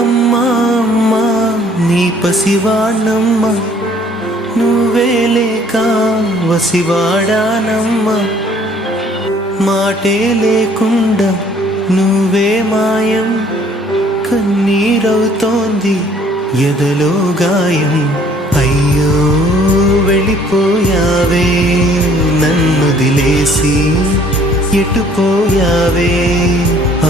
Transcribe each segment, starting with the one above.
అమ్మా అమ్మా నీ పసివాణమ్మ, నువ్వే లేక వసివాడానమ్మ. మాటే లేకుండా నువ్వే మాయం, కన్నీరవుతోంది ఎదలో గాయం. అయ్యో వెళ్ళిపోయావే, నన్నొదిలేసి ఎటుపోయావే.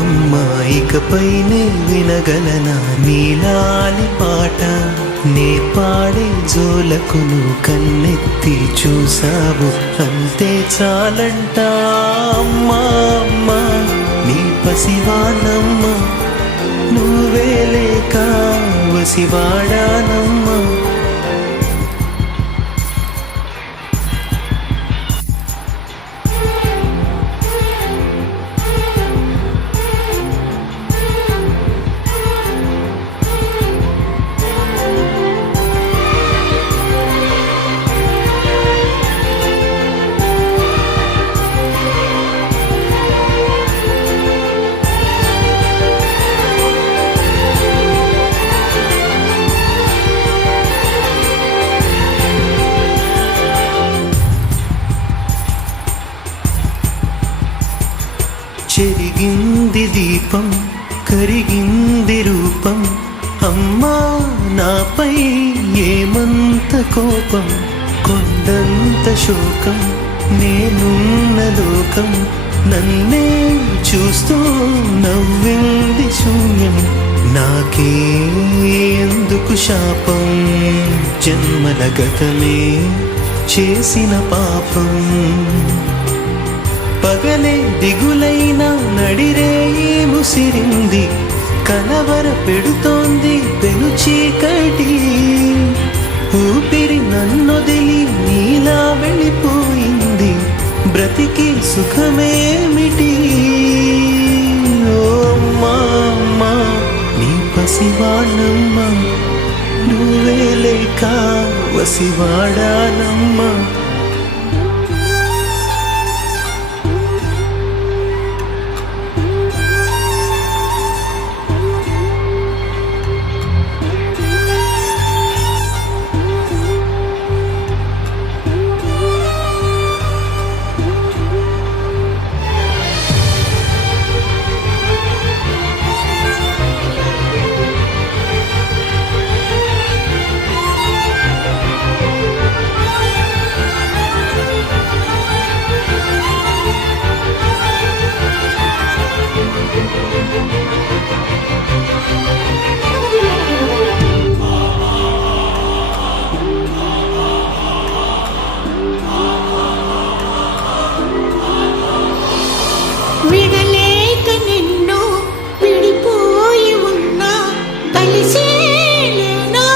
అమ్మా ఇకపైనే వినగలనా నీలాలి పాట? నే పాడే జోలకు నువ్వు కన్నెత్తి చూసావు, అంతే చాలంట. అమ్మా అమ్మా నీ పసివానమ్మ, నువ్వే లేక వసివాడానమ్మ. చెరిగింది దీపం, కరిగింది రూపం. అమ్మా నాపై ఏమంత కోపం, కొండంత శోకం. నేనున్న లోకం నన్నే చూస్తూ నవ్వింది శూన్యం. నాకే ఎందుకు శాపం, జన్మల గతమే చేసిన పాపం. పగలే దిగులైన నడిరేయి ముసిరింది, కలవర పెడుతోంది పెను చీకటి. ఊపిరి నన్నొదిలి నీలా వెళ్ళిపోయింది, బ్రతికి సుఖమేమిటి? ఓ అమ్మా అమ్మా నీ పసివాణమ్మ, నువ్వే లేక వసివాడానమ్మ. విడలేక నిన్ను విడిపోయి ఉన్నా, కలిసేలేనా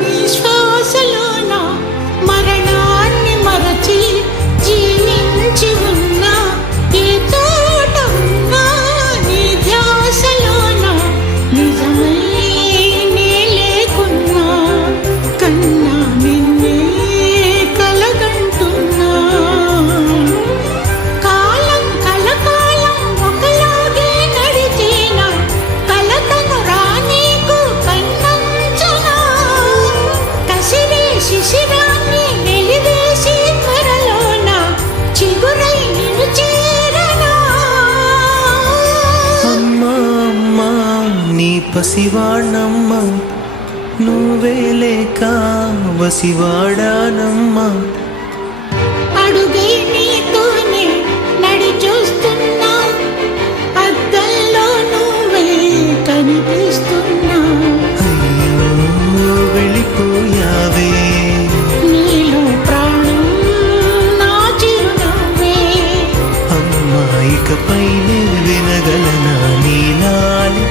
నీ శ్వాసలోన. మరణాన్ని మరచి జీవించి ఉన్నా, ఏ తోట ఉన్నా నీ ధ్యాసలోన. నిజమై నే లేకున్నా, కన్నా నిన్నే కలగంటున్నా. శిశిరాన్ని వెలివేసి త్వరలోన చిగురై నిన్ను చేరనా. అమ్మా అమ్మా నీ పసివాణమ్మ, నువ్వే లేక వసివాడానమ్మ. అడుగై నీతోనే నడి చూస్తున్నా, అద్దంలో నువ్వే కనిపిస్తున్నా. అయ్యో వెళ్ళిపోయావే, నీలో ప్రాణం నా చిరునవ్వే. అమ్మా ఇకపైనే వినగలనా నీలాలి